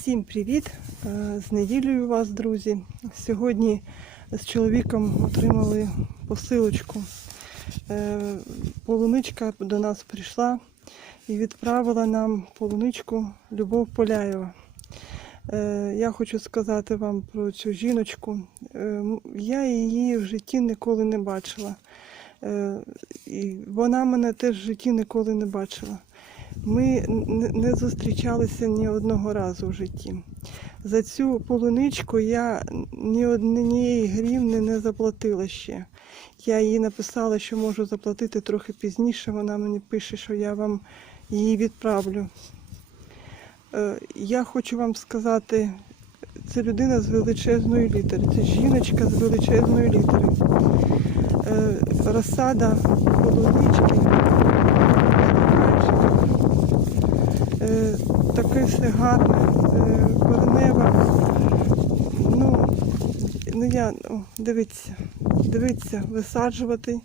Всім привіт! Е, З неділею вас, друзі. Сьогодні з чоловіком отримали посилочку. Е, Полуничка до нас прийшла і відправила нам полуничку Любов Поляєва. Е, Я хочу сказати вам про цю жіночку. Я її в житті ніколи не бачила. І вона мене теж в житті ніколи не бачила. Ми не зустрічалися ні одного разу в житті. За цю полуничку я ні однієї гривни не заплатила ще. Я їй написала, що можу заплатити трохи пізніше. Вона мені пише, що я вам її відправлю. Е, Я хочу вам сказати, це людина з величезної літери, це жіночка з величезної літери. Е, Розсада полунички. Таке все гарне, е, коренева. Ну, ну я, о, дивіться, дивіться, висаджувати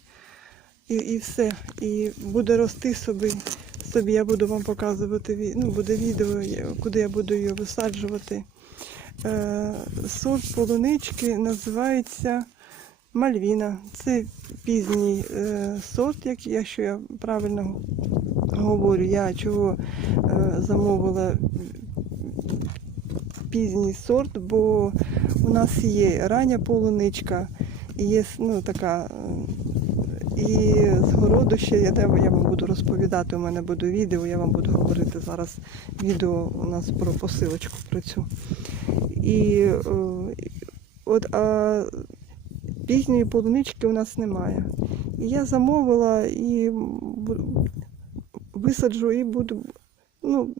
і, і все. І буде рости собі. Собі я буду вам показувати, ну, буде відео, куди я буду її висаджувати. Е, сорт полунички називається Мальвіна. Це пізній е, сорт, якщо я правильно говорю, я чого е, замовила пізній сорт, бо у нас є рання полуничка, і є ну, така. І з городу я, де- я вам буду розповідати, у мене буде відео, я вам буду говорити зараз відео у нас про посилочку про цю. І е, от а пізньої полунички у нас немає. І я замовила і висаджу і буду, ну,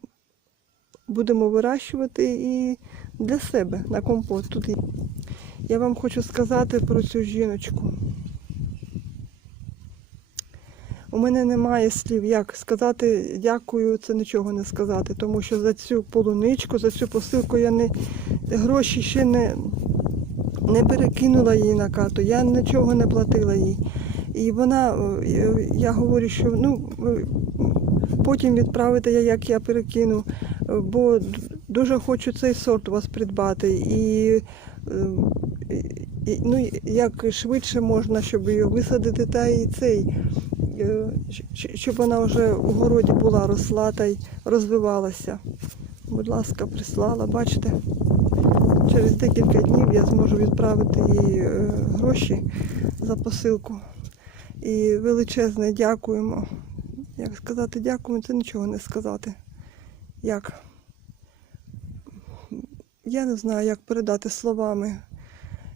будемо вирощувати і для себе на компот. Тут я вам хочу сказати про цю жіночку. У мене немає слів, як сказати дякую, це нічого не сказати, тому що за цю полуничку, за цю посилку я не гроші ще не, не перекинула їй на карту, я нічого не платила їй. І вона, е, я говорю, що ну, потім відправити я, як я перекину, е, бо дуже хочу цей сорт у вас придбати. І, е, і, ну, як швидше можна, щоб її висадити, та і цей, е, щоб вона вже у городі була, росла та й розвивалася. Будь ласка, прислала, бачите? Через декілька днів я зможу відправити їй гроші за посилку. І величезне дякуємо. Як сказати дякуємо, це нічого не сказати. Як? Я не знаю, як передати словами.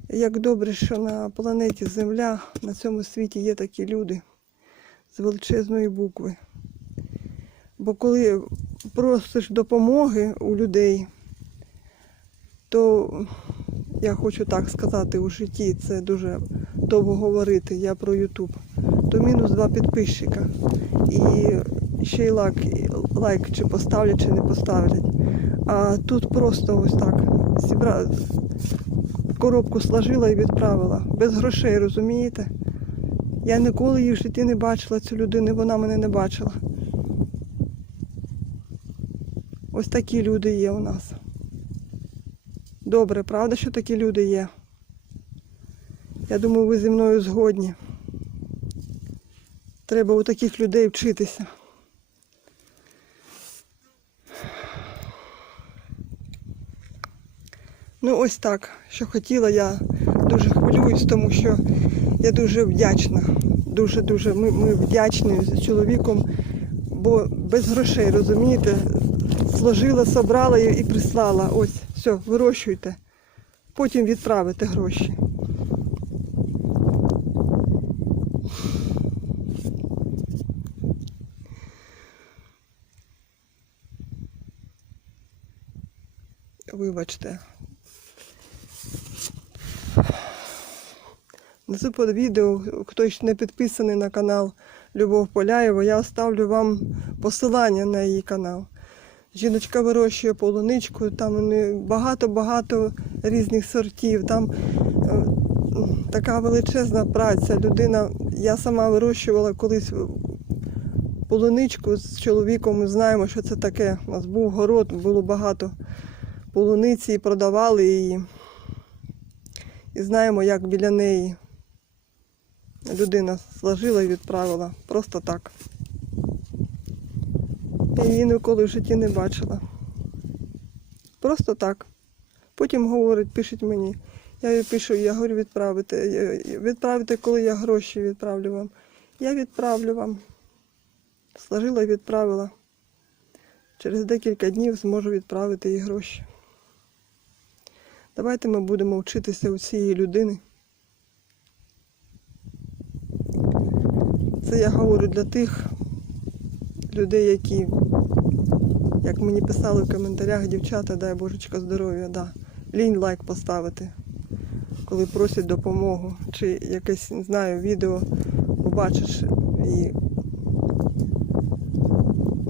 Як добре, що на планеті Земля, на цьому світі є такі люди з величезної букви. Бо коли просиш допомоги у людей, то я хочу так сказати у житті, це дуже довго говорити, я про Ютуб, то мінус два підписчика. І ще й лайк, лайк чи поставлять, чи не поставлять. А тут просто ось так зібра... коробку сложила і відправила. Без грошей, розумієте? Я ніколи її в житті не бачила цю людину, вона мене не бачила. Ось такі люди є у нас. Добре, правда, що такі люди є? Я думаю, ви зі мною згодні. Треба у таких людей вчитися. Ну, ось так, що хотіла, я дуже хвилююсь, тому що я дуже вдячна. Дуже-дуже ми, ми вдячні з чоловіком, бо без грошей, розумієте, сложила, собрала і, прислала. Ось, все, вирощуйте. Потім відправите гроші. Вибачте. Внизу під відео, хто ще не підписаний на канал Любов Поляєва, я оставлю вам посилання на її канал. Жіночка вирощує полуничку, там багато-багато різних сортів. Там е, така величезна праця. Людина, я сама вирощувала колись полуничку з чоловіком. Ми знаємо, що це таке. У нас був город, було багато полуниці і продавали її. І знаємо, як біля неї людина сложила і відправила. Просто так. Я її ніколи в житті не бачила. Просто так. Потім говорить, пишуть мені. Я їй пишу, я говорю, відправити. Відправити, коли я гроші відправлю вам. Я відправлю вам. Сложила і відправила. Через декілька днів зможу відправити їй гроші. Давайте ми будемо вчитися у цієї людини. Це я говорю для тих людей, які, як мені писали в коментарях, дівчата, дай Божечка здоров'я, да. лінь лайк поставити, коли просять допомогу. Чи якесь, не знаю, відео побачиш і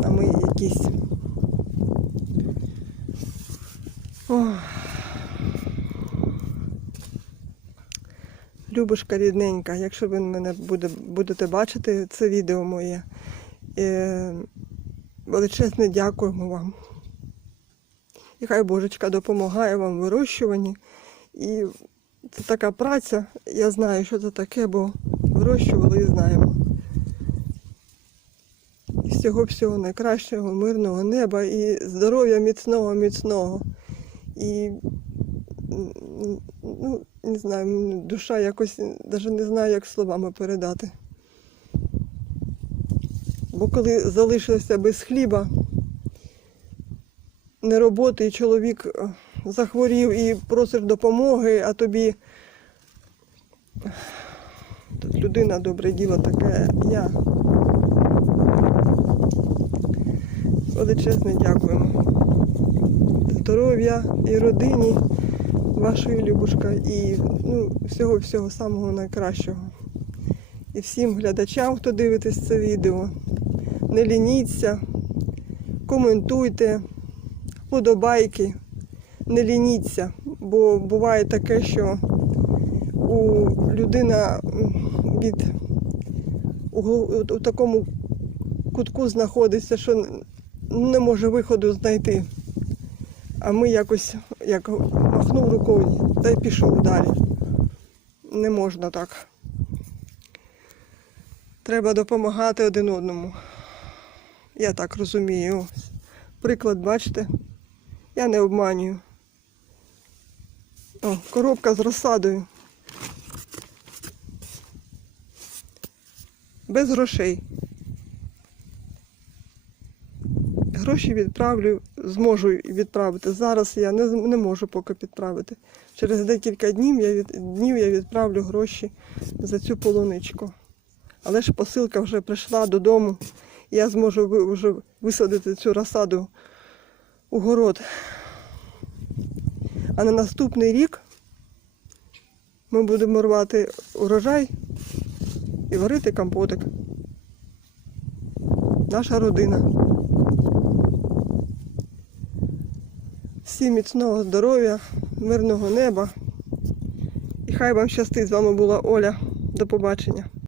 а ми якісь. Ох. Любушка рідненька, якщо ви мене буде, будете бачити це відео моє, е, величезне дякуємо вам. І хай Божечка допомагає вам в вирощуванні. І це така праця, я знаю, що це таке, бо вирощували і знаємо. І всього всього найкращого, мирного неба і здоров'я міцного, міцного. І ну, не знаю, душа якось навіть не знаю, як словами передати. Бо коли залишилося без хліба, не роботи, і чоловік е, захворів і просиш допомоги, а тобі тут людина добре діло таке, я. Величезне дякуємо. Здоров'я і родині вашої Любушка і ну, всього-всього самого найкращого. І всім глядачам, хто дивитесь це відео, не лініться, коментуйте, подобайки, не лініться, бо буває таке, що у людина від у, такому кутку знаходиться, що не може виходу знайти. А ми якось як махнув рукою та й пішов далі. Не можна так. Треба допомагати один одному. Я так розумію. Приклад, бачите? Я не обманюю. О, коробка з розсадою. Без грошей. Гроші відправлю, зможу відправити. Зараз я не, не можу поки відправити. Через декілька днів я, від, днів я відправлю гроші за цю полуничку. Але ж посилка вже прийшла додому, я зможу вже висадити цю розсаду у город. А на наступний рік ми будемо рвати урожай і варити компотик. Наша родина. Всім міцного здоров'я, мирного неба. І хай вам щастить. З вами була Оля. До побачення.